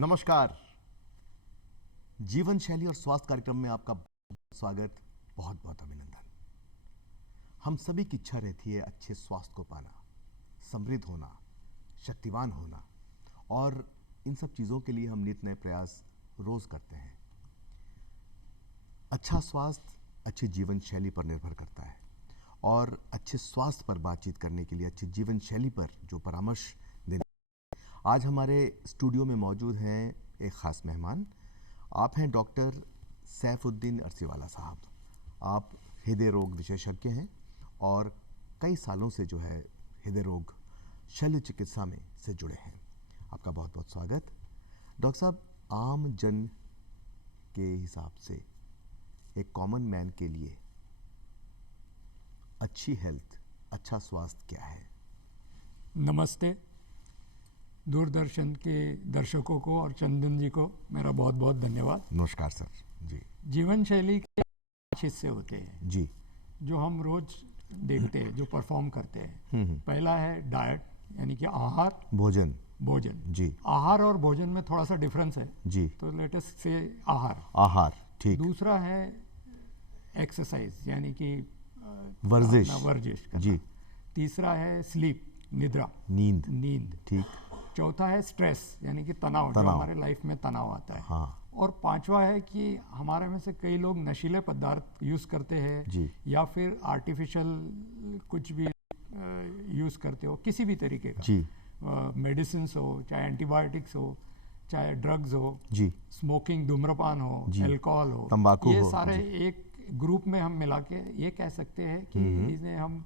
नमस्कार। जीवन शैली और स्वास्थ्य कार्यक्रम में आपका स्वागत, बहुत बहुत अभिनंदन। हम सभी की इच्छा रहती है अच्छे स्वास्थ्य को पाना, समृद्ध होना, शक्तिवान होना, और इन सब चीज़ों के लिए हम नित नए प्रयास रोज करते हैं। अच्छा स्वास्थ्य अच्छी जीवन शैली पर निर्भर करता है, और अच्छे स्वास्थ्य पर बातचीत करने के लिए, अच्छी जीवन शैली पर जो परामर्श देने, आज हमारे स्टूडियो में मौजूद हैं एक ख़ास मेहमान। आप हैं डॉक्टर सैफुद्दीन अरसीवाला साहब। आप हृदय रोग विशेषज्ञ हैं और कई सालों से जो है हृदय रोग शल्य चिकित्सा में से जुड़े हैं। आपका बहुत बहुत स्वागत। डॉक्टर साहब, आम जन के हिसाब से एक कॉमन मैन के लिए अच्छी हेल्थ, अच्छा स्वास्थ्य क्या है? नमस्ते। दूरदर्शन के दर्शकों को और चंदन जी को मेरा बहुत बहुत धन्यवाद। नमस्कार सर जी। जीवन शैली के 5 हिस्से होते हैं जी, जो हम रोज देखते हैं, जो परफॉर्म करते हैं। पहला है डाइट, यानी कि आहार, भोजन जी। आहार और भोजन में थोड़ा सा डिफरेंस है जी, तो लेट अस से आहार ठीक। दूसरा है एक्सरसाइज, यानी कि वर्जिश करना। जी। तीसरा है स्लीप, निद्रा, नींद ठीक। चौथा है स्ट्रेस, यानी कि तनाव, जो हमारे लाइफ में तनाव आता है। हाँ। और पांचवा है कि हमारे में से कई लोग नशीले पदार्थ यूज करते हैं या फिर आर्टिफिशियल कुछ भी यूज करते हो, किसी भी तरीके का जी। मेडिसिन हो, चाहे एंटीबायोटिक्स हो, चाहे ड्रग्स हो जी, स्मोकिंग, धूम्रपान हो, अल्कोहल हो, तंबाकू, ये सारे एक ग्रुप में हम मिला के ये कह सकते हैं कि इन्हें हम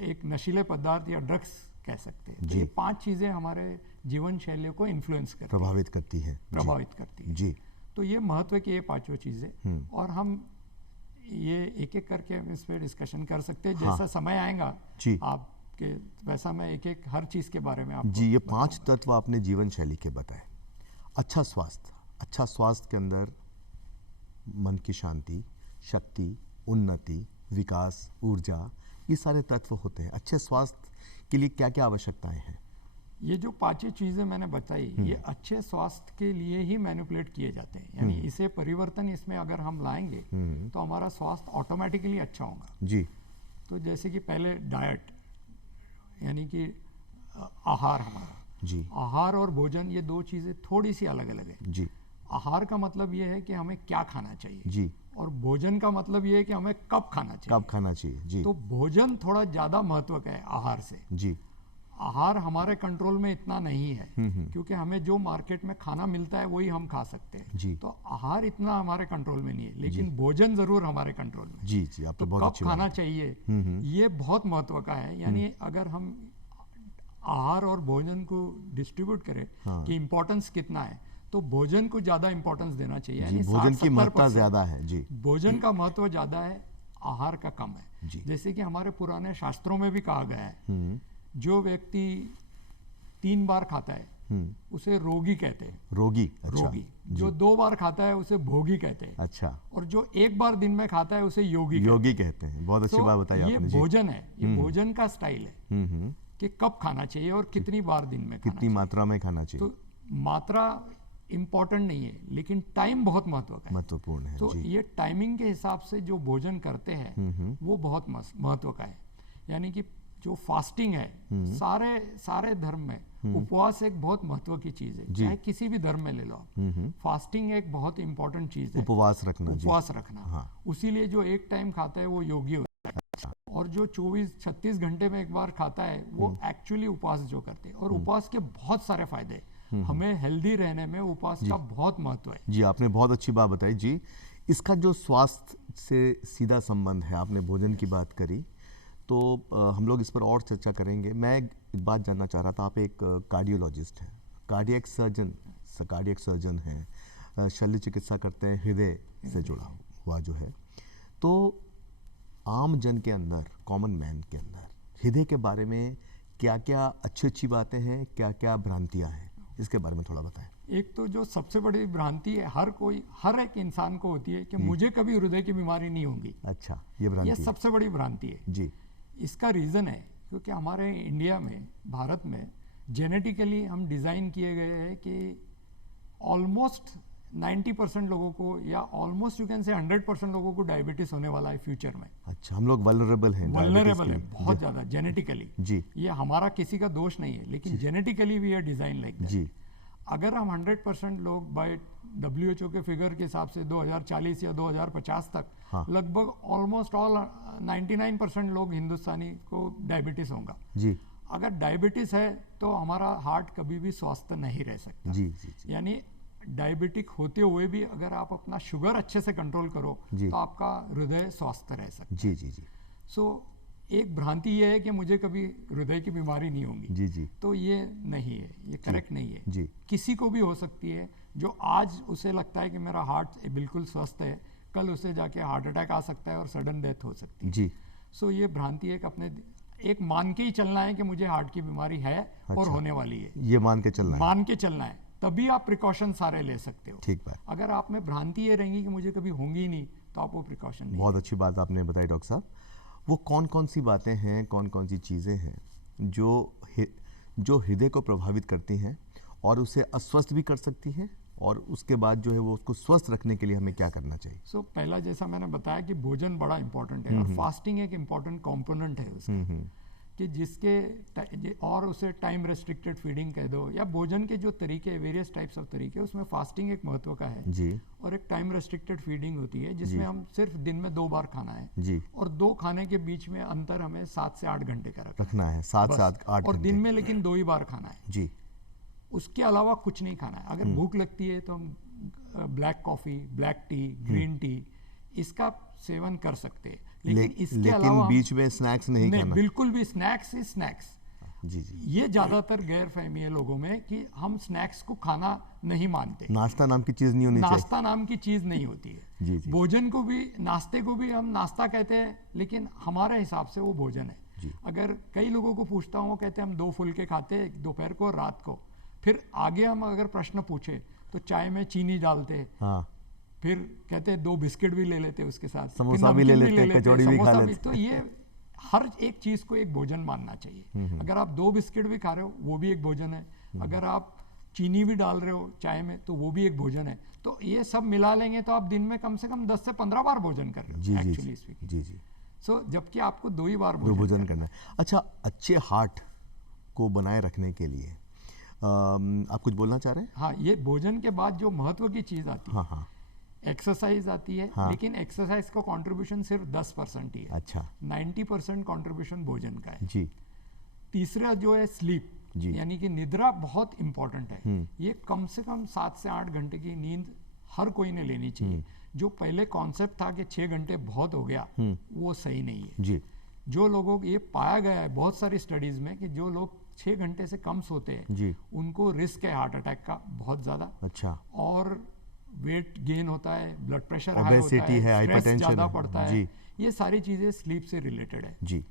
एक नशीले पदार्थ या ड्रग्स कह सकते हैं। तो ये 5 चीजें हमारे जीवन शैली को इन्फ्लुएंस करती प्रभावित करती हैं जी। तो ये महत्व की ये 5 चीजें, और हम ये एक एक करके हम इस पर डिस्कशन कर सकते हैं। जैसा समय आएगा जी आपके, वैसा मैं एक एक हर चीज के बारे में आपको जी। ये 5 तत्व आपने जीवन शैली के बताए। अच्छा स्वास्थ्य के अंदर मन की शांति, शक्ति, उन्नति, विकास, ऊर्जा, ये सारे तत्व होते हैं। अच्छे स्वास्थ्य के लिए क्या क्या आवश्यकताएं हैं? ये जो 5 चीजें मैंने बताई, ये अच्छे स्वास्थ्य के लिए ही मैनिपुलेट किए जाते हैं। यानी इसे परिवर्तन इसमें अगर हम लाएंगे तो हमारा स्वास्थ्य ऑटोमेटिकली अच्छा होगा जी। तो जैसे कि पहले डाइट, यानी कि आहार हमारा जी। आहार और भोजन, ये 2 चीजें थोड़ी सी अलग अलग है जी। आहार का मतलब ये है कि हमें क्या खाना चाहिए जी, और भोजन का मतलब ये है कि हमें कब खाना चाहिए जी। तो भोजन थोड़ा ज्यादा महत्व का है आहार से जी। आहार हमारे कंट्रोल में इतना नहीं है, क्योंकि हमें जो मार्केट में खाना मिलता है वही हम खा सकते हैं जी। तो आहार इतना हमारे कंट्रोल में नहीं है, लेकिन भोजन जरूर हमारे कंट्रोल में जी जी। आप तो बहुत कब खाना चाहिए ये बहुत महत्व का है। यानी अगर हम आहार और भोजन को डिस्ट्रीब्यूट करें कि इंपॉर्टेंस कितना है, तो भोजन को ज्यादा इंपॉर्टेंस देना चाहिए। यानी भोजन की महत्ता ज्यादा है जी। भोजन का महत्व ज्यादा है, आहार का कम है जी। जैसे कि हमारे पुराने शास्त्रों में भी कहा गया है, जो व्यक्ति 3 बार खाता है उसे रोगी कहते हैं। अच्छा, रोगी। जो 2 बार खाता है उसे भोगी कहते हैं। अच्छा। और जो 1 बार दिन में खाता है उसे योगी कहते हैं। बहुत अच्छी बात बताई आपने जी। ये भोजन है, ये भोजन का स्टाइल है कि कब खाना चाहिए और कितनी बार दिन में, कितनी मात्रा में खाना चाहिए। तो मात्रा इम्पोर्टेंट नहीं है, लेकिन टाइम बहुत महत्वपूर्ण है। तो ये टाइमिंग के हिसाब से जो भोजन करते हैं वो बहुत महत्व का है। यानी कि जो फास्टिंग है, सारे धर्म में उपवास एक बहुत महत्व की चीज है, चाहे किसी भी धर्म में ले लो आप। फास्टिंग एक बहुत इंपॉर्टेंट चीज है, उपवास रखना हाँ। उसीलिए जो एक टाइम खाता है वो योगी होता है। अच्छा। और जो 24-36 घंटे में एक बार खाता है वो एक्चुअली उपवास जो करते हैं। और उपवास के बहुत सारे फायदे, हमें हेल्दी रहने में उपवास का बहुत महत्व है जी। आपने बहुत अच्छी बात बताई जी। इसका जो स्वास्थ्य से सीधा संबंध है, आपने भोजन की बात करी, तो हम लोग इस पर और चर्चा करेंगे। मैं एक बात जानना चाह रहा था, आप एक कार्डियोलॉजिस्ट हैं, कार्डियक सर्जन हैं, शल्य चिकित्सा करते हैं, हृदय से जुड़ा हुआ जो है। तो आम जन के अंदर, कॉमन मैन के अंदर हृदय के बारे में क्या क्या अच्छी बातें हैं, क्या क्या भ्रांतियां हैं, इसके बारे में थोड़ा बताएं। एक तो जो सबसे बड़ी भ्रांति है, हर एक इंसान को होती है कि मुझे कभी हृदय की बीमारी नहीं होगी। अच्छा, ये भ्रांति, ये सबसे बड़ी भ्रांति है जी। इसका रीजन है क्योंकि हमारे इंडिया में, भारत में जेनेटिकली हम डिजाइन किए गए हैं कि ऑलमोस्ट 90% लोगों को, या ऑलमोस्ट यू कैन से 100% लोगों को डायबिटीज होने वाला है फ्यूचर में। अच्छा, हम लोग वल्नरेबल हैं वल्नरेबल है बहुत ज़्यादा जेनेटिकली। जी ये हमारा किसी का दोष नहीं है, लेकिन genetically we are design like that. जी अगर हम 100% लोग बाय WHO के फिगर के हिसाब से 2040 या 2050 तक हाँ। लगभग ऑलमोस्ट ऑल 99% लोग हिंदुस्तानी को डायबिटीज होगा। जी अगर डायबिटीज है तो हमारा हार्ट कभी भी स्वस्थ नहीं रह सकता। जी जी जी यानी डायबिटिक होते हुए भी अगर आप अपना शुगर अच्छे से कंट्रोल करो जी। तो आपका हृदय स्वस्थ रह सकता है। जी जी जी सो एक भ्रांति ये है कि मुझे कभी हृदय की बीमारी नहीं होगी, जी जी तो ये नहीं है, ये करेक्ट नहीं है। जी किसी को भी हो सकती है। जो आज उसे लगता है कि मेरा हार्ट बिल्कुल स्वस्थ है, कल उसे जाके हार्ट अटैक आ सकता है और सडन डेथ हो सकती है। जी सो ये भ्रांति एक मान के ही चलना है कि मुझे हार्ट की बीमारी है और अच्छा। होने वाली है, ये मान के चलना है। मान के चलना है, तभी आप प्रिकॉशन सारे ले सकते हो। ठीक बात, अगर आप में भ्रांति ये रहेंगी कि मुझे कभी होंगी ही नहीं, तो आप वो प्रिकॉशन नहीं। बहुत अच्छी बात आपने बताई डॉक्टर साहब। वो कौन कौन सी बातें हैं, कौन कौन सी चीज़ें हैं जो हृदय को प्रभावित करती हैं और उसे अस्वस्थ भी कर सकती हैं, और उसके बाद जो है वो उसको स्वस्थ रखने के लिए हमें क्या करना चाहिए? पहला जैसा मैंने बताया कि भोजन बड़ा इंपॉर्टेंट है, और फास्टिंग एक इंपॉर्टेंट कंपोनेंट है उसका, कि जिसके और उसे टाइम रेस्ट्रिक्टेड फीडिंग कह दो, या भोजन के जो तरीके, वेरियस टाइप्स ऑफ तरीके, उसमें फास्टिंग एक महत्व का है जी और एक टाइम रेस्ट्रिक्टेड फीडिंग होती है जिसमें हम सिर्फ दिन में 2 बार खाना है, जी और 2 खाने के बीच में अंतर हमें 7 से 8 घंटे का रखना है, 7 से 8 और घंटे। दिन में लेकिन 2 ही बार खाना है, जी उसके अलावा कुछ नहीं खाना है। अगर भूख लगती है तो हम black coffee, black T, green tea इसका सेवन कर सकते हैं, लेकिन इसके अलावा बीच में स्नैक्स नहीं खाना। बिल्कुल भी स्नैक्स ही स्नैक्स। जी जी ये ज्यादातर गैर फहमी है लोगों में कि हम स्नैक्स को खाना नहीं मानते। नाश्ता नाम की चीज नहीं होनी चाहिए। नाश्ता नाम की चीज नहीं होती है। जी जी भोजन को भी, नाश्ते को भी हम नाश्ता कहते हैं, लेकिन हमारे हिसाब से वो भोजन है। जी। अगर कई लोगों को पूछता हूँ, वो कहते हैं हम 2 फुलके खाते हैं, दोपहर को और रात को। फिर आगे हम अगर प्रश्न पूछे तो चाय में चीनी डालते हैं, हाँ, फिर कहते हैं 2 बिस्किट भी ले लेते हैं उसके साथ, फिर समोसा भी ले नमकीन लेते हैं, कचौड़ी भी खा समोसा लेते हैं। तो ये हर एक चीज को एक भोजन मानना चाहिए। अगर आप 2 बिस्किट भी खा रहे हो वो भी एक भोजन है, अगर आप चीनी भी डाल रहे हो चाय में तो वो भी एक भोजन है। तो ये सब मिला लेंगे तो आप दिन में कम से कम 10 से 15 बार भोजन कर रहे हो जी जी एक्चुअली स्पीकिंग। जी जी जबकि आपको 2 ही बार दो भोजन करना है। अच्छा, अच्छे हार्ट को बनाए रखने के लिए आप कुछ बोलना चाह रहे हैं? हाँ, ये भोजन के बाद जो महत्व की चीज आती है, हाँ हाँ एक्सरसाइज आती है। हाँ। लेकिन एक्सरसाइज का कंट्रीब्यूशन सिर्फ 10% ही है। अच्छा 90% कंट्रीब्यूशन भोजन का है। जी तीसरा जो है स्लीप, जी। यानी कि निद्रा बहुत इंपॉर्टेंट है। ये कम से कम 7 से 8 घंटे की नींद हर कोई ने लेनी चाहिए। जो पहले कॉन्सेप्ट था कि 6 घंटे बहुत हो गया, वो सही नहीं है। जी जो लोगों को ये पाया गया है बहुत सारी स्टडीज में कि जो लोग 6 घंटे से कम सोते हैं जी उनको रिस्क है हार्ट अटैक का बहुत ज्यादा, अच्छा और वेट गेन होता है, ब्लड प्रेशर हाई होता Obesity है, है, स्ट्रेस hypertension ज्यादा है। पड़ता है। जी। ये सारी चीजें स्लीप से रिलेटेड है। जी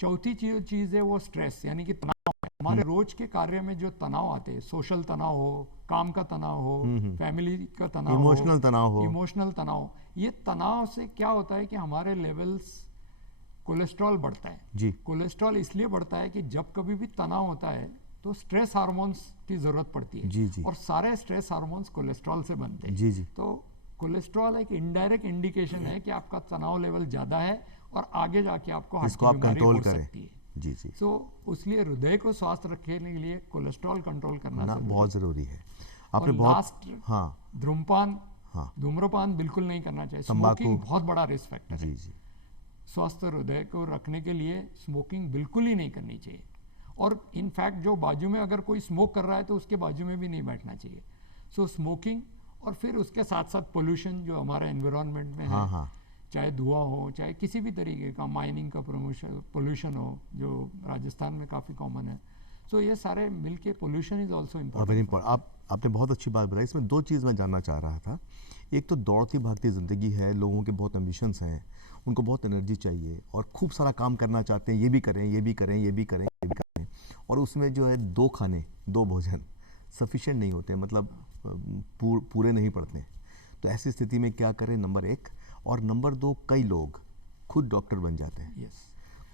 चौथी चीज है वो स्ट्रेस, यानी कि तनाव है। हमारे रोज के कार्य में जो तनाव आते हैं, सोशल तनाव हो, काम का तनाव हो, फैमिली का तनाव हो, इमोशनल तनाव हो, इमोशनल तनाव, ये तनाव से क्या होता है कि हमारे लेवल्स कोलेस्ट्रॉल बढ़ता है। जी कोलेस्ट्रॉल इसलिए बढ़ता है कि जब कभी भी तनाव होता है तो स्ट्रेस हार्मोन्स की जरूरत पड़ती है। जी जी और सारे स्ट्रेस हार्मोन्स कोलेस्ट्रॉल से बनते हैं। जी जी तो कोलेस्ट्रॉल एक इनडायरेक्ट इंडिकेशन है कि आपका तनाव लेवल ज्यादा है और आगे जाके आपको हार्ट इसको की आप बीमारी कंट्रोल हो करें। सकती है। जी जी तो उसलिए हृदय को स्वस्थ रखने के लिए कोलेस्ट्रॉल कंट्रोल करना ना जरूरी बहुत ज़रूरी है। आपने और बहुत लास्ट, हाँ धूम्रपान हाँ धूम्रपान बिल्कुल नहीं करना चाहिए। तंबाकू। स्मोकिंग बहुत बड़ा रिस्क फैक्टर है। जी जी स्वस्थ हृदय को रखने के लिए स्मोकिंग बिल्कुल ही नहीं करनी चाहिए। और इनफैक्ट जो बाजू में अगर कोई स्मोक कर रहा है तो उसके बाजू में भी नहीं बैठना चाहिए। सो स्मोकिंग, और फिर उसके साथ साथ पोल्यूशन जो हमारे एनवायरनमेंट में हाँ है, हाँ चाहे धुआं हो, चाहे किसी भी तरीके का माइनिंग का पोल्यूशन हो, जो राजस्थान में काफ़ी कॉमन है। सो ये सारे मिलके pollution is also very important. Important. आपने बहुत अच्छी बात बताई। इसमें 2 चीज़ मैं जानना चाह रहा था। एक तो दौड़ती भागती ज़िंदगी है, लोगों के बहुत एम्बिशंस हैं, उनको बहुत एनर्जी चाहिए और खूब सारा काम करना चाहते हैं, ये भी करें, ये भी करें, ये भी करें, ये भी करें, और उसमें जो है 2 खाने, 2 भोजन सफिशिएंट नहीं होते, मतलब पूरे नहीं पड़ते। तो ऐसी स्थिति में क्या करें, नंबर 1, और नंबर 2, कई लोग खुद डॉक्टर बन जाते हैं। यस।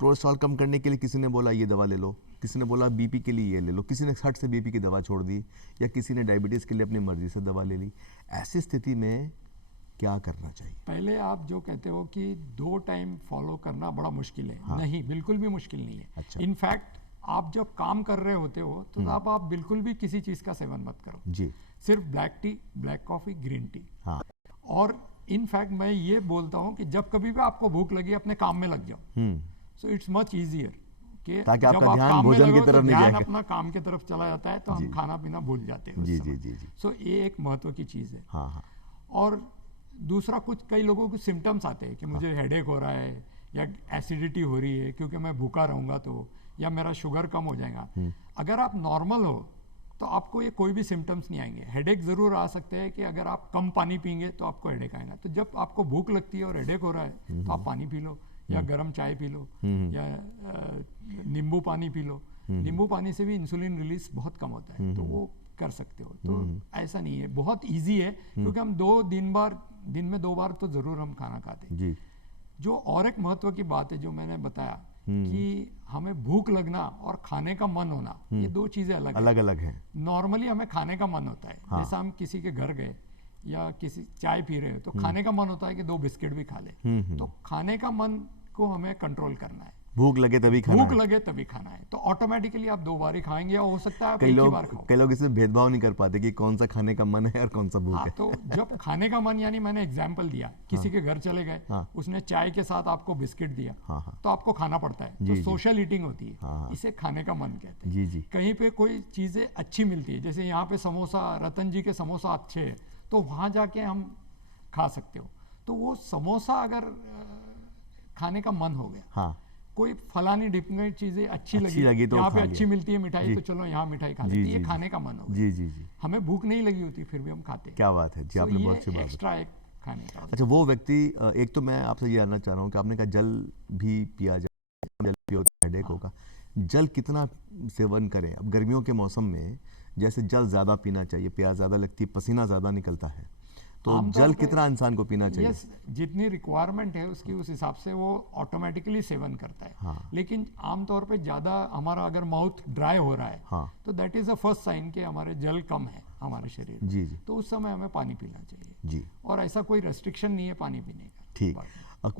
कोलेस्ट्रॉल कम करने के लिए किसी ने बोला ये दवा ले लो, किसी ने बोला बीपी के लिए ये ले लो, किसी ने हट से बीपी की दवा छोड़ दी, या किसी ने डायबिटीज़ के लिए अपनी मर्जी से दवा ले ली। ऐसी स्थिति में क्या करना चाहिए? पहले आप जो कहते हो कि 2 टाइम फॉलो करना बड़ा मुश्किल है, नहीं, बिल्कुल भी मुश्किल नहीं है। अच्छा। इनफैक्ट आप जब काम कर रहे होते हो तो आप बिल्कुल भी किसी चीज़ का सेवन मत करो, जी, सिर्फ black T, black coffee, green tea. हाँ, और इनफैक्ट मैं ये बोलता हूँ कि जब कभी भी आपको भूख लगी अपने काम में लग जाओ, सो इट्स मच ईजियर कि ताकि जब आपका आप ध्यान काम में भोजन की लगो तो तरफ नहीं ध्यान जाएगा। अपना काम की तरफ चला जाता है, तो हम खाना पीना भूल जाते हैं उस जी, समय। जी, जी, जी। सो ये एक महत्व की चीज़ है। हाँ, हाँ, और दूसरा, कुछ कई लोगों को सिम्टम्स आते हैं कि मुझे हेडेक हो रहा है या एसिडिटी हो रही है क्योंकि मैं भूखा रहूँगा तो, या मेरा शुगर कम हो जाएगा। अगर आप नॉर्मल हो तो आपको ये कोई भी सिम्टम्स नहीं आएंगे। हेडेक ज़रूर आ सकते हैं कि अगर आप कम पानी पीएंगे तो आपको हेडेक आएगा। तो जब आपको भूख लगती है और हेडेक हो रहा है तो आप पानी पी लो, या गर्म चाय पी लो, या नींबू पानी पी लो। नींबू पानी से भी इंसुलिन रिलीज बहुत कम होता है, तो वो कर सकते हो। तो ऐसा नहीं है, बहुत ईजी है, क्योंकि हम दिन में 2 बार तो ज़रूर हम खाना खाते हैं। जी, जो और एक महत्व की बात है जो मैंने बताया कि हमें भूख लगना और खाने का मन होना, ये 2 चीज़ें अलग अलग अलग हैं। नॉर्मली हमें खाने का मन होता है, जैसे हम किसी के घर गए या किसी चाय पी रहे हो तो खाने का मन होता है कि 2 बिस्किट भी खा ले। तो खाने का मन को हमें कंट्रोल करना है। भूख लगे तभी खाना भूख है। लगे तभी खाना है, तो ऑटोमेटिकली आप 2 बार ही खाएंगे, या हो सकता है आप कई एक ही लोग बार खाओ। कई लोग इसमें भेदभाव नहीं कर पाते कि कौन सा खाने का मन है और कौन सा भूख हाँ, है। तो जब खाने का मन, यानी मैंने एग्जाम्पल दिया, किसी के घर चले गए, हाँ। उसने चाय के साथ आपको बिस्किट दिया, हाँ, हाँ, तो आपको खाना पड़ता है, जी, तो जी। सोशल ईटिंग होती है। हाँ, हाँ। इसे खाने का मन कहते हैं। जी, जी, कहीं पे कोई चीज़ें अच्छी मिलती है, जैसे यहाँ पे समोसा, रतन जी के समोसा अच्छे हैं, तो वहाँ जाके हम खा सकते हो। तो वो समोसा अगर खाने का मन हो गया, हाँ, कोई फलानी डिफरेंट चीज़ें अच्छी लगी तो यहाँ पे खा अच्छी लिया। मिलती है मिठाई, जी। तो चलो यहाँ मिठाई खा जी, लेते हैं, जी, ये जी। खाने का मन हो गया। जी, जी, जी। हमें भूख नहीं लगी होती फिर भी हम खाते हैं। क्या बात है जी, So, आपने ये बहुत अच्छी बात बताई। एक्स्ट्रा एक खाने का। अच्छा, वो व्यक्ति एक तो मैं आपसे ये जानना चाह रहा हूँ कि आपने कहा जल भी पिया जाए, जल पियो तो हेडेक होगा। जल कितना सेवन करें? अब गर्मियों के मौसम में जैसे जल ज़्यादा पीना चाहिए, प्यास ज़्यादा लगती है, पसीना ज़्यादा निकलता है, तो आमतौर जल पे कितना इंसान को पीना चाहिए? यस, जितनी रिक्वायरमेंट है उसकी उस हिसाब से वो ऑटोमेटिकली सेवन करता है। हाँ। लेकिन आमतौर पे ज़्यादा हमारा अगर माउथ ड्राई हो रहा है, हाँ। तो that is a first sign कि हमारे जल कम है हमारे शरीर में। जी, जी, तो उस समय हमें पानी पीना चाहिए, जी, और ऐसा कोई रेस्ट्रिक्शन नहीं है पानी पीने का। ठीक।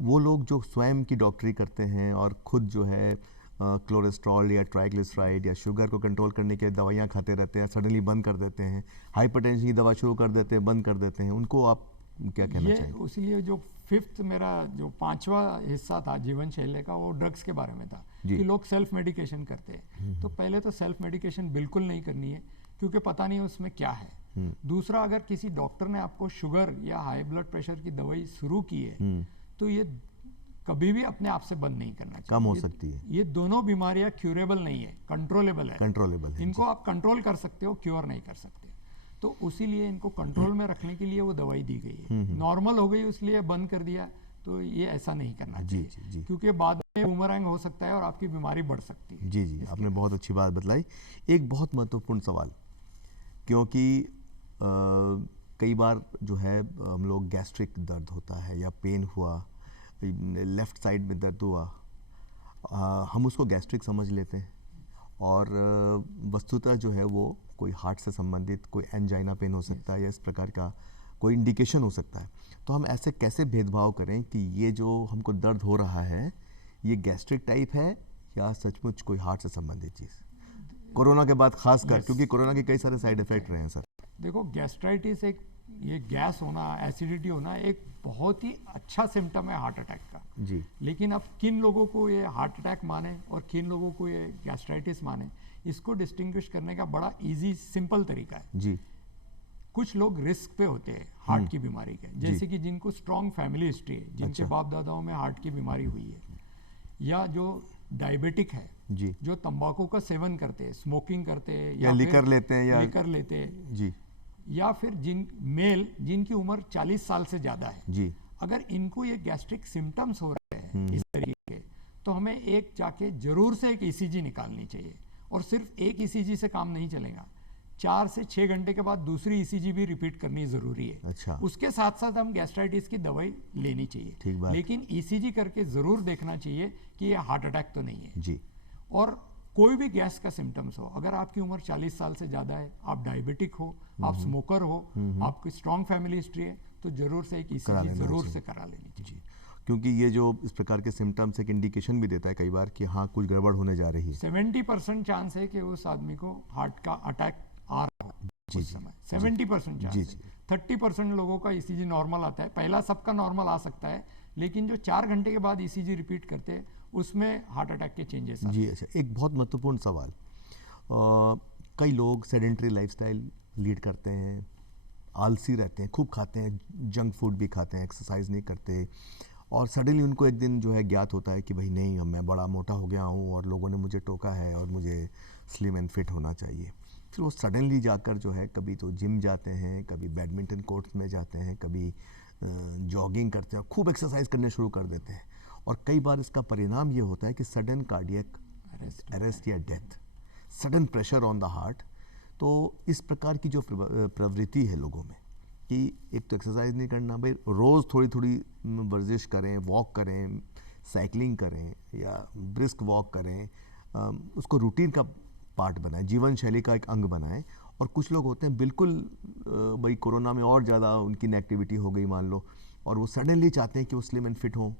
वो लोग जो स्वयं की डॉक्टरी करते हैं और खुद जो है कोलेस्ट्रॉल या ट्राइग्लिसराइड या शुगर को कंट्रोल करने के लिए दवाइयाँ खाते रहते हैं, सडनली बंद कर देते हैं, हाइपरटेंशन की दवा शुरू कर देते हैं, बंद कर देते हैं, उनको आप क्या कहना ये चाहेंगे? उसलिए जो 5th मेरा जो 5वां हिस्सा था जीवन शैली का, वो ड्रग्स के बारे में था जी। कि लोग सेल्फ मेडिकेशन करते हैं। तो पहले तो सेल्फ मेडिकेशन बिल्कुल नहीं करनी है, क्योंकि पता नहीं उसमें क्या है। दूसरा, अगर किसी डॉक्टर ने आपको शुगर या हाई ब्लड प्रेशर की दवाई शुरू की है, तो ये कभी भी अपने आप से बंद नहीं करना चाहिए। कम हो सकती है। ये दोनों बीमारियां क्यूरेबल नहीं है, कंट्रोलेबल है। कंट्रोलेबल है। इनको आप कंट्रोल कर सकते हो, क्योर नहीं कर सकते। तो उसीलिए इनको कंट्रोल में रखने के लिए वो दवाई दी गई है। नॉर्मल हो गई इसलिए बंद कर दिया, तो ये ऐसा नहीं करना जी, चाहिए, जी, जी। क्योंकि बाद में बूमरैंग हो सकता है और आपकी बीमारी बढ़ सकती है। जी, जी, आपने बहुत अच्छी बात बतलाई। एक बहुत महत्वपूर्ण सवाल, क्योंकि कई बार जो है हम लोग गैस्ट्रिक दर्द होता है या पेन हुआ, लेफ़्ट साइड में दर्द हुआ, हम उसको गैस्ट्रिक समझ लेते हैं, और वस्तुतः जो है वो कोई हार्ट से संबंधित कोई एंजाइना पेन हो सकता है या इस प्रकार का कोई इंडिकेशन हो सकता है। तो हम ऐसे कैसे भेदभाव करें कि ये जो हमको दर्द हो रहा है ये गैस्ट्रिक टाइप है या सचमुच कोई हार्ट से संबंधित चीज़? कोरोना के बाद खासकर, क्योंकि कोरोना के कई सारे साइड इफेक्ट रहे हैं सर। देखो, गैस्ट्राइटिस एक, ये गैस होना, एसिडिटी होना एक बहुत ही अच्छा सिम्टम है हार्ट अटैक का। जी, लेकिन अब किन लोगों को ये हार्ट अटैक माने और किन लोगों को ये गैस्ट्राइटिस माने, इसको डिस्टिंग्विश करने का बड़ा इजी सिंपल तरीका है। जी, कुछ लोग रिस्क पे होते हैं हार्ट की बीमारी के, जैसे कि जिनको स्ट्रॉन्ग फैमिली हिस्ट्री है, जिनके अच्छा। बाप दादाओं में हार्ट की बीमारी हुई है, या जो डायबिटिक है, जी, जो तंबाकू का सेवन करते हैं, स्मोकिंग करते हैं, या लिकर लेते हैं, या लिकर लेते हैं, जी, या फिर मेल जिनकी उम्र 40 साल से ज़्यादा है, जी, अगर इनको ये गैस्ट्रिक सिम्टम्स हो रहे हैं इस तरीके के, तो हमें एक जाके जरूर से एक ईसीजी निकालनी चाहिए। और सिर्फ एक ईसीजी से काम नहीं चलेगा, 4 से 6 घंटे के बाद दूसरी ईसीजी भी रिपीट करनी ज़रूरी है। अच्छा, उसके साथ साथ हम गैस्ट्राइटिस की दवाई लेनी चाहिए, ठीक बात। लेकिन ईसीजी करके ज़रूर देखना चाहिए कि ये हार्ट अटैक तो नहीं है। जी, और कोई भी गैस का सिम्टम्स हो, अगर आपकी उम्र 40 साल से ज़्यादा है, आप डायबिटिक हो, आप स्मोकर हो, आपकी स्ट्रॉन्ग फैमिली हिस्ट्री है, तो जरूर से एक ईसीजी जरूर से करा लेनी चाहिए। क्योंकि ये जो इस प्रकार के सिम्टम्स एक इंडिकेशन भी देता है कई बार कि हाँ कुछ गड़बड़ होने जा रही है। 70% चांस है कि उस आदमी को हार्ट का अटैक आ रहा हो उस समय, 70% चांस है। 30% लोगों का ईसीजी नॉर्मल आता है, पहला सबका नॉर्मल आ सकता है, लेकिन जो 4 घंटे के बाद ईसीजी रिपीट करते हैं उसमें हार्ट अटैक के चेंजेस आते हैं। जी अच्छा, एक बहुत महत्वपूर्ण सवाल, कई लोग सेडेंटरी लाइफस्टाइल लीड करते हैं, आलसी रहते हैं, खूब खाते हैं, जंक फूड भी खाते हैं, एक्सरसाइज नहीं करते, और सडनली उनको एक दिन जो है ज्ञात होता है कि भाई नहीं, अब मैं बड़ा मोटा हो गया हूँ और लोगों ने मुझे टोका है और मुझे स्लिम एंड फिट होना चाहिए। फिर वो सडनली जाकर जो है कभी तो जिम जाते हैं, कभी बैडमिंटन कोर्ट्स में जाते हैं, कभी जॉगिंग करते हैं, खूब एक्सरसाइज करने शुरू कर देते हैं, और कई बार इसका परिणाम ये होता है कि सडन कार्डियक अरेस्ट या death, sudden pressure on the heart. तो इस प्रकार की जो प्रवृत्ति है लोगों में कि एक तो एक्सरसाइज नहीं करना, भाई रोज़ थोड़ी थोड़ी वर्जिश करें, वॉक करें, साइकिलिंग करें या ब्रिस्क वॉक करें, उसको रूटीन का पार्ट बनाएं, जीवन शैली का एक अंग बनाएं। और कुछ लोग होते हैं बिल्कुल भाई कोरोना में और ज़्यादा उनकी इनएक्टिविटी हो गई मान लो, और वो सडनली चाहते हैं कि वो स्लिम एंड फिट हों,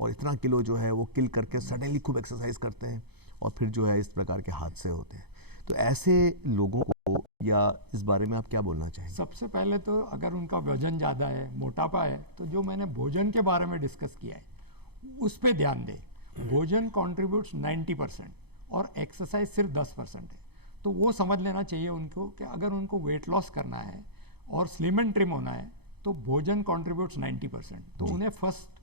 और इतना किलो जो है वो किल करके सडनली खूब एक्सरसाइज करते हैं, और फिर जो है इस प्रकार के हादसे होते हैं। तो ऐसे लोगों को या इस बारे में आप क्या बोलना चाहेंगे? सबसे पहले तो अगर उनका वजन ज़्यादा है, मोटापा है, तो जो मैंने भोजन के बारे में डिस्कस किया है उस पर ध्यान दें। भोजन कॉन्ट्रीब्यूट्स 90% और एक्सरसाइज सिर्फ 10% है। तो वो समझ लेना चाहिए उनको कि अगर उनको वेट लॉस करना है और स्लिम एंड ट्रिम होना है तो भोजन कॉन्ट्रीब्यूट्स 90%। तो उन्हें फर्स्ट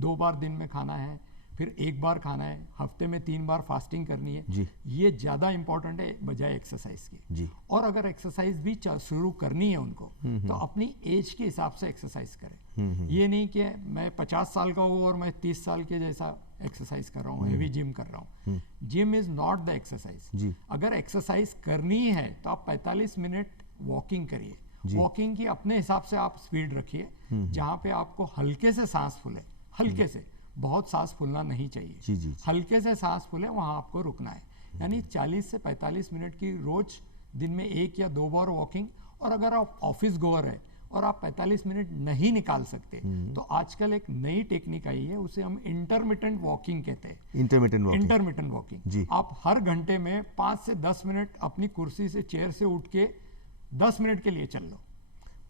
2 बार दिन में खाना है, फिर 1 बार खाना है, हफ्ते में 3 बार फास्टिंग करनी है, ये ज़्यादा इंपॉर्टेंट है बजाय एक्सरसाइज के। और अगर एक्सरसाइज भी शुरू करनी है उनको तो अपनी एज के हिसाब से एक्सरसाइज करें। ये नहीं कि मैं 50 साल का हूँ और मैं 30 साल के जैसा एक्सरसाइज कर रहा हूँ, हेवी जिम कर रहा हूँ। Gym is not the exercise. अगर एक्सरसाइज करनी है तो आप 45 मिनट वॉकिंग करिए। वॉकिंग की अपने हिसाब से आप स्पीड रखिए, जहाँ पे आपको हल्के से सांस फूले, हल्के से, बहुत सांस फूलना नहीं चाहिए, हल्के से सांस फूले, वहाँ आपको रुकना है। यानी 40 से 45 मिनट की रोज दिन में 1 या 2 बार वॉकिंग। और अगर आप ऑफिस गोअर है और आप 45 मिनट नहीं निकाल सकते तो आजकल एक नई टेक्निक आई है, उसे हम इंटरमिटेंट वॉकिंग कहते हैं। Intermittent walking. आप हर घंटे में 5 से 10 मिनट अपनी कुर्सी से, चेयर से उठ के 10 मिनट के लिए चल लो।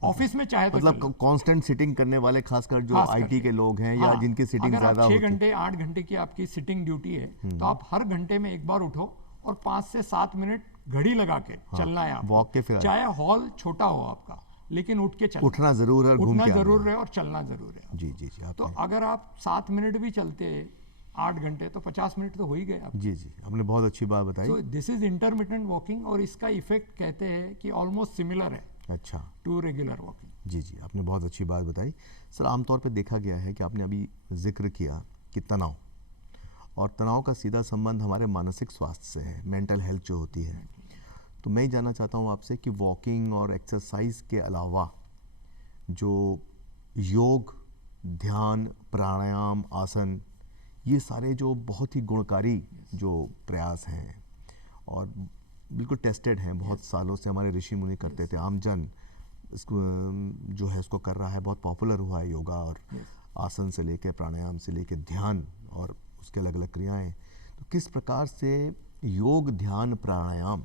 ऑफिस में चाहे तो मतलब कांस्टेंट सिटिंग करने वाले, खासकर जो आईटी के लोग हैं या जिनकी सिटिंग ज्यादा होती है, 6 घंटे 8 घंटे की आपकी सिटिंग ड्यूटी है, तो आप हर घंटे में 1 बार उठो और 5 से 7 मिनट घड़ी लगा के चलना है आपको। वॉक के फिर चाहे हॉल छोटा हो आपका, लेकिन उठ के चलना, उठना जरूर है, उठना जरूर है और चलना जरूर है। जी तो अगर आप 7 मिनट भी चलते 8 घंटे तो 50 मिनट तो हो ही गए आप। जी आपने बहुत अच्छी बात बताई। तो दिस इज इंटरमिटेंट वॉकिंग, और इसका इफेक्ट कहते हैं कि ऑलमोस्ट सिमिलर है अच्छा टू रेगुलर वॉकिंग। जी आपने बहुत अच्छी बात बताई। सर, आमतौर पे देखा गया है कि आपने अभी जिक्र किया कि तनाव, और तनाव का सीधा संबंध हमारे मानसिक स्वास्थ्य से है, मेंटल हेल्थ जो होती है। तो मैं जानना चाहता हूँ आपसे कि वॉकिंग और एक्सरसाइज के अलावा जो योग, ध्यान, प्राणायाम, आसन, ये सारे जो बहुत ही गुणकारी जो प्रयास हैं और बिल्कुल टेस्टेड हैं, बहुत सालों से हमारे ऋषि मुनि करते थे, आमजन इसको जो है इसको कर रहा है, बहुत पॉपुलर हुआ है योगा और आसन से लेके प्राणायाम से लेके ध्यान और उसके अलग अलग क्रियाएं। तो किस प्रकार से योग, ध्यान, प्राणायाम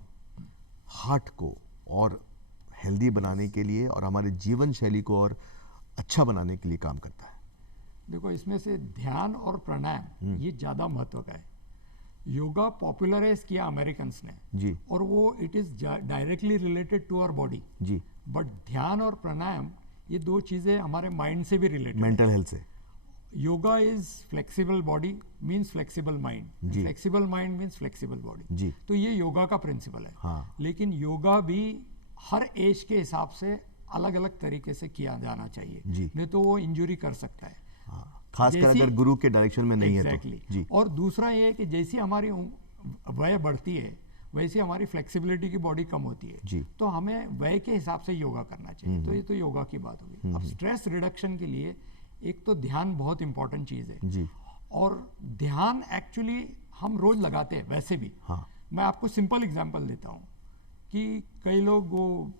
हार्ट को और हेल्दी बनाने के लिए और हमारे जीवन शैली को और अच्छा बनाने के लिए काम करता है? देखो, इसमें से ध्यान और प्राणायाम ये ज़्यादा महत्व का है। योगा पॉपुलराइज किया अमेरिकन्स ने जी, और वो it is directly related to our body जी, बट ध्यान और प्राणायाम ये 2 चीजें हमारे माइंड से भी रिलेटेड, मेंटल हेल्थ से। Yoga is flexible body means flexible mind, flexible mind means flexible body जी। तो ये योगा का प्रिंसिपल है। हाँ। लेकिन योगा भी हर एज के हिसाब से अलग अलग तरीके से किया जाना चाहिए, नहीं तो वो इंजुरी कर सकता है। खासकर अगर गुरु के डायरेक्शन में नहीं है तो। जी। और दूसरा ये है कि जैसी हमारी वय बढ़ती है वैसे हमारी फ्लेक्सिबिलिटी की बॉडी कम होती है जी। तो हमें वय के हिसाब से योगा करना चाहिए। तो ये तो योगा की बात होगी। अब स्ट्रेस रिडक्शन के लिए एक तो ध्यान बहुत इंपॉर्टेंट चीज है जी। और ध्यान एक्चुअली हम रोज लगाते हैं वैसे भी। हाँ। मैं आपको सिंपल एग्जांपल देता हूँ कि कई लोग वो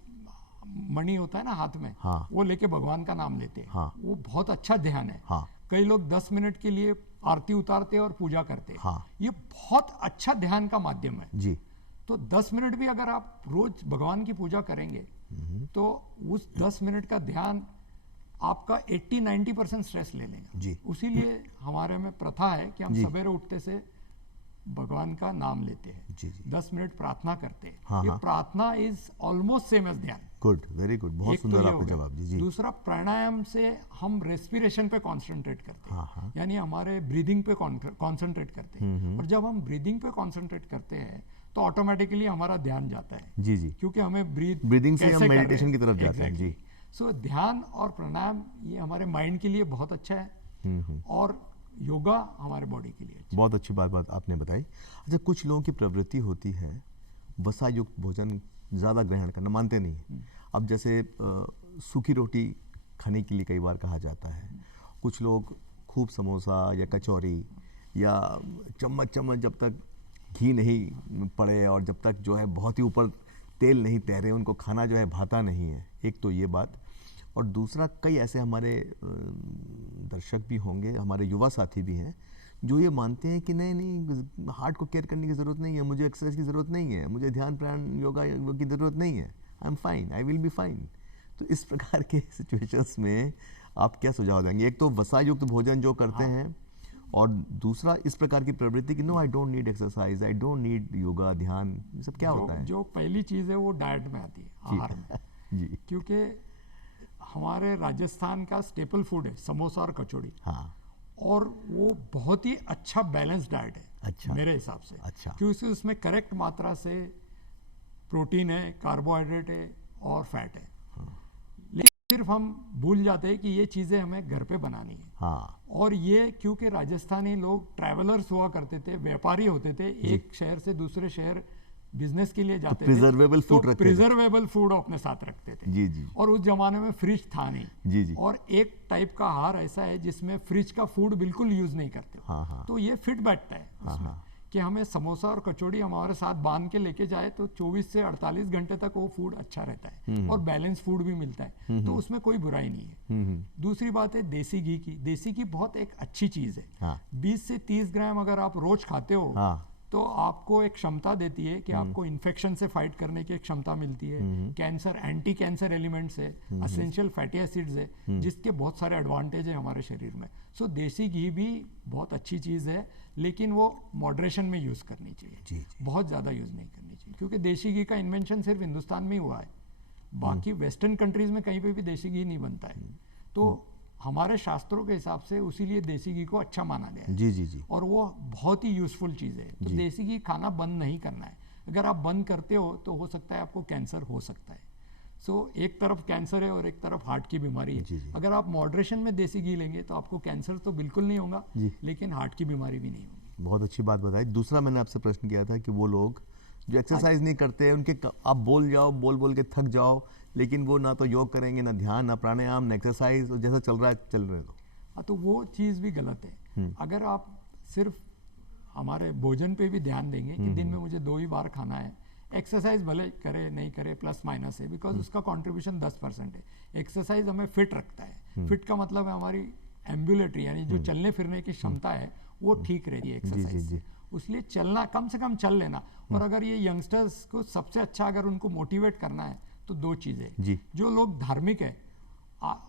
मणि होता है ना हाथ में, हाँ। वो लेके भगवान का नाम लेते हैं। हाँ। वो बहुत अच्छा ध्यान है। हाँ। कई लोग 10 मिनट के लिए आरती उतारते हैं और पूजा करते हैं। हाँ। ये बहुत अच्छा ध्यान का माध्यम है। जी। तो 10 मिनट भी अगर आप रोज भगवान की पूजा करेंगे तो उस 10 मिनट का ध्यान आपका 80-90% स्ट्रेस ले लेगा। जी। उसीलिए हमारे में प्रथा है कि हम जी। सवेरे उठते से भगवान का नाम लेते हैं। जी जी। 10 मिनट प्रार्थना करते हैं। हाँ, ये हाँ। प्रार्थना इज ऑलमोस्ट सेम एज ध्यान। गुड, वेरी गुड, बहुत एक तो सुंदर ये आपका हो गया। जवाब। जी जी। दूसरा, प्राणायाम से हम रेस्पिरेशन पे कॉन्सेंट्रेट करते हाँ, हैं। हाँ। यानी हमारे ब्रीदिंग पे कॉन्सेंट्रेट करते हैं। और जब हम ब्रीदिंग पे कॉन्सेंट्रेट करते हैं तो ऑटोमेटिकली हमारा ध्यान जाता है। जी जी। क्योंकि हमें ब्रीदिंग से हम मेडिटेशन की तरफ जाते हैं। जी। सो ध्यान और प्राणायाम ये हमारे माइंड के लिए बहुत अच्छा है और योगा हमारे बॉडी के लिए अच्छा। बहुत अच्छी बात आपने बताई। अच्छा, कुछ लोगों की प्रवृत्ति होती है वसा युक्त भोजन ज़्यादा ग्रहण करना, मानते नहीं हैं। अब जैसे सूखी रोटी खाने के लिए कई बार कहा जाता है। कुछ लोग खूब समोसा या कचौरी या चम्मच चम्मच जब तक घी नहीं पड़े और जब तक जो है बहुत ही ऊपर तेल नहीं तैरे उनको खाना जो है भाता नहीं है। एक तो ये बात, और दूसरा कई ऐसे हमारे दर्शक भी होंगे, हमारे युवा साथी भी हैं जो ये मानते हैं कि नहीं नहीं, हार्ट को केयर करने की ज़रूरत नहीं है, मुझे एक्सरसाइज की ज़रूरत नहीं है, मुझे ध्यान प्राणायाम योगा की ज़रूरत नहीं है, I am fine, I will be fine. तो इस प्रकार के सिचुएशंस में आप क्या सुझाव देंगे? एक तो वसायुक्त भोजन जो करते हैं, और दूसरा इस प्रकार की प्रवृत्ति कि no I don't need exercise, I don't need yoga ध्यान, ये सब क्या होता है? जो पहली चीज़ है वो डाइट में आती है, आहार में। जी। क्योंकि हमारे राजस्थान का स्टेपल फूड है समोसा और कचौड़ी। हाँ। और वो बहुत ही अच्छा बैलेंस डाइट है। अच्छा। मेरे हिसाब से। अच्छा। क्योंकि उसमें करेक्ट मात्रा से प्रोटीन है, कार्बोहाइड्रेट है और फैट है। लेकिन सिर्फ हम भूल जाते हैं कि ये चीज़ें हमें घर पे बनानी है। हाँ। और ये क्योंकि राजस्थानी लोग ट्रैवलर्स हुआ करते थे, व्यापारी होते थे, एक शहर से दूसरे शहर बिजनेस के लिए जाते थे, प्रिजर्वेबल फूड रखते थे। प्रिजर्वेबल फूड अपने साथ रखते थे। जी जी। और उस जमाने में फ्रिज था नहीं। जी जी। और एक टाइप का आहार ऐसा है जिसमें फ्रिज का फूड बिल्कुल यूज नहीं करते हो। हाँ हाँ। तो ये फिट बैठता है उसमें कि हमें समोसा और कचौड़ी हमारे साथ बांध के लेके जाए तो 24 से 48 घंटे तक वो फूड अच्छा रहता है और बैलेंस फूड भी मिलता है। तो उसमें कोई बुराई नहीं है। दूसरी बात है देसी घी की। देसी घी बहुत एक अच्छी चीज है। हाँ। 20 से 30 ग्राम अगर आप रोज खाते हो हाँ। तो आपको एक क्षमता देती है कि आपको इन्फेक्शन से फाइट करने की एक क्षमता मिलती है। कैंसर, एंटी कैंसर एलिमेंट्स है, एसेंशियल फैटी एसिड्स है, जिसके बहुत सारे एडवांटेज है हमारे शरीर में। सो देसी घी भी बहुत अच्छी चीज़ है, लेकिन वो मॉडरेशन में यूज़ करनी चाहिए। जी जी। बहुत ज़्यादा यूज़ नहीं करनी चाहिए, क्योंकि देसी घी का इन्वेंशन सिर्फ हिंदुस्तान में ही हुआ है। बाकी वेस्टर्न कंट्रीज में कहीं पे भी देसी घी नहीं बनता है। तो हमारे शास्त्रों के हिसाब से उसीलिए देसी घी को अच्छा माना गया है। जी जी जी। और वो बहुत ही यूजफुल चीज़ है। तो देसी घी खाना बंद नहीं करना है। अगर आप बंद करते हो तो हो सकता है आपको कैंसर हो सकता है। सो एक तरफ कैंसर है और एक तरफ हार्ट की बीमारी है। जी जी। अगर आप मॉडरेशन में देसी घी लेंगे तो आपको कैंसर तो बिल्कुल नहीं होगा, लेकिन हार्ट की बीमारी भी नहीं होगी। बहुत अच्छी बात बताई। दूसरा मैंने आपसे प्रश्न किया था कि वो लोग जो एक्सरसाइज नहीं करते, उनके आप बोल जाओ, बोल बोल के थक जाओ, लेकिन वो ना तो योग करेंगे, ना ध्यान, ना प्राणायाम, ना एक्सरसाइज, और जैसा चल रहा है चल रहे दो। हाँ, तो वो चीज़ भी गलत है। अगर आप सिर्फ हमारे भोजन पे भी ध्यान देंगे कि दिन में मुझे 2 ही बार खाना है, एक्सरसाइज भले करे नहीं करे प्लस माइनस है, बिकॉज उसका कंट्रीब्यूशन 10% है। एक्सरसाइज हमें फिट रखता है। फिट का मतलब है हमारी एम्बुलेटरी, यानी जो चलने फिरने की क्षमता है वो ठीक रहती है एक्सरसाइज से। इसलिए चलना, कम से कम चल लेना। और अगर ये यंगस्टर्स को सबसे अच्छा अगर उनको मोटिवेट करना है तो 2 चीज़ें। जो लोग धार्मिक है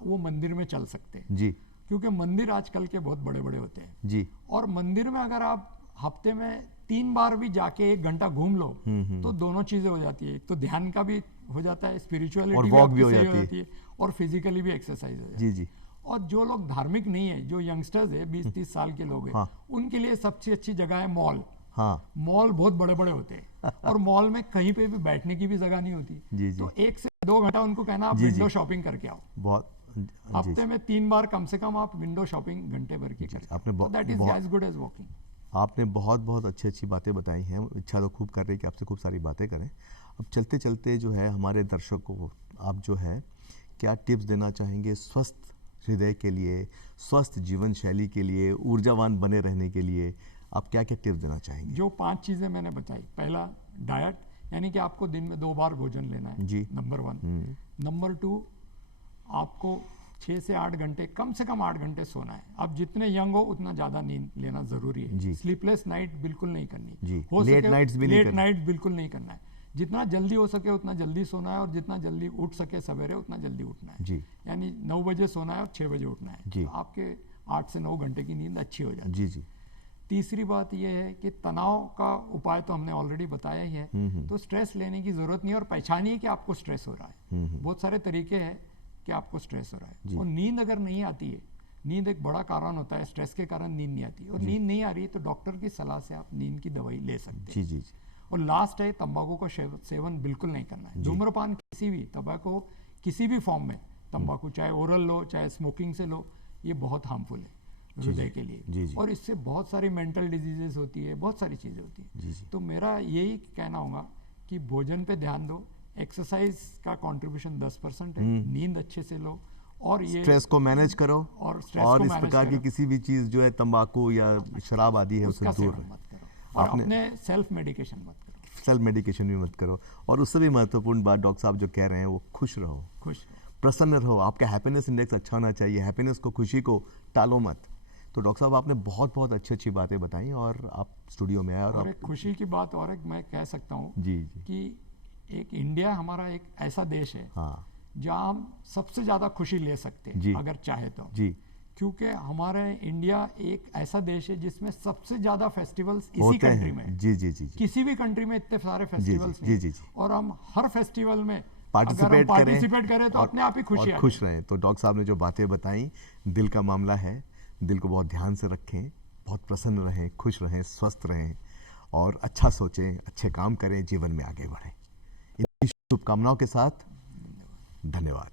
वो मंदिर में चल सकते हैं जी। क्योंकि मंदिर आजकल के बहुत बड़े बड़े होते हैं जी। और मंदिर में अगर आप हफ्ते में 3 बार भी जाके 1 घंटा घूम लो तो दोनों चीजें हो जाती है। तो ध्यान का भी हो जाता है, स्पिरिचुअलिटी वॉक भी हो जाती है और फिजिकली भी एक्सरसाइज हो जाती जी है। जी। और जो लोग धार्मिक नहीं है, जो यंगस्टर्स है 20-30 साल के लोग हैं, उनके लिए सबसे अच्छी जगह है मॉल। हाँ। मॉल बहुत बड़े बड़े होते हैं और मॉल में कहीं पे भी बैठने की भी जगह नहीं होती। जी जी। तो 1 से 2 घंटा उनको कहना आप विंडो शॉपिंग करके आओ। बहुत। हफ्ते में 3 बार कम से कम आप विंडो शॉपिंग घंटे भर की करके, आपने that is as good as walking. आपने बहुत बहुत अच्छी अच्छी बातें बताई हैं। इच्छा तो खूब कर रही है कि आपसे खूब सारी बातें करें। अब चलते चलते जो है हमारे दर्शकों को आप जो है क्या टिप्स देना चाहेंगे स्वस्थ हृदय के लिए, स्वस्थ जीवन शैली के लिए, ऊर्जावान बने रहने के लिए आप क्या क्या टिप्स देना चाहेंगे? जो 5 चीज़ें मैंने बताई, पहला डाइट, यानी कि आपको दिन में 2 बार भोजन लेना है, जी। नंबर 1। नंबर 2, आपको 6 से 8 घंटे, कम से कम 8 घंटे सोना है। आप जितने यंग हो उतना ज़्यादा नींद लेना ज़रूरी है। जी। स्लीपलेस नाइट बिल्कुल नहीं करनी। जी। हो लेट सके नाइट्स भी नहीं लेट करनी। नाइट बिल्कुल नहीं करना है। जितना जल्दी हो सके उतना जल्दी सोना है, और जितना जल्दी उठ सके सवेरे उतना जल्दी उठना है। जी। यानी 9 बजे सोना है और 6 बजे उठना है। जी। तो आपके 8 से 9 घंटे की नींद अच्छी हो जाती है। जी जी। तीसरी बात यह है कि तनाव का उपाय तो हमने ऑलरेडी बताया ही है। तो स्ट्रेस लेने की ज़रूरत नहीं है, और पहचानिए कि आपको स्ट्रेस हो रहा है। बहुत सारे तरीके हैं कि आपको स्ट्रेस हो रहा है। और नींद अगर नहीं आती है, नींद एक बड़ा कारण होता है, स्ट्रेस के कारण नींद नहीं आती, और नींद नहीं आ रही है तो डॉक्टर की सलाह से आप नींद की दवाई ले सकते हैं। जी जी जी। और लास्ट है, तंबाकू का सेवन बिल्कुल नहीं करना है। धूम्रपान किसी भी, तंबाकू किसी भी फॉर्म में, तंबाकू चाहे ओरल लो चाहे स्मोकिंग से लो, ये बहुत हार्मफुल है हृदय के लिए। जी जी। और इससे बहुत सारी मेंटल डिजीजेस होती है, बहुत सारी चीज़ें होती है। जी जी। तो मेरा यही कहना होगा कि भोजन पे ध्यान दो, एक्सरसाइज का कंट्रीब्यूशन 10% है, नींद अच्छे से लो, और ये स्ट्रेस को मैनेज करो, और स्ट्रेस और को इस मैनेज प्रकार की करो। किसी भी चीज़ जो है तंबाकू या शराब आदि है उससे उसका दूर सेवन रहे। मत करो, और अपने सेल्फ मेडिकेशन मत करो। सेल्फ मेडिकेशन भी मत करो। और उससे भी महत्वपूर्ण बात डॉक्टर साहब जो कह रहे हैं वो खुश रहो, खुश प्रसन्न रहो। आपका हैप्पीनेस इंडेक्स अच्छा होना चाहिए, हैप्पीनेस को, खुशी को टालो मत। तो डॉक्टर साहब आपने बहुत बहुत अच्छी अच्छी बातें बताई, और आप स्टूडियो में आए और और एक खुशी की बात और एक मैं कह सकता हूँ जी जी। कि एक इंडिया हमारा एक ऐसा देश है हाँ जहाँ हम सबसे ज़्यादा खुशी ले सकते जी। हैं अगर चाहे तो। जी। क्योंकि हमारे इंडिया एक ऐसा देश है जिसमें सबसे ज़्यादा फेस्टिवल्स इसी होते कंट्री हैं। में है। जी जी जी जी। किसी भी कंट्री में इतने सारे फेस्टिवल्स जी, नहीं जी, हैं। जी। और हम हर फेस्टिवल में पार्टिसिपेट करें तो अपने आप ही खुशी और आती खुश रहें। तो डॉक्टर साहब ने जो बातें बताई, दिल का मामला है, दिल को बहुत ध्यान से रखें, बहुत प्रसन्न रहें, खुश रहें, स्वस्थ रहें, और अच्छा सोचें, अच्छे काम करें, जीवन में आगे बढ़ें। इन शुभकामनाओं के साथ धन्यवाद।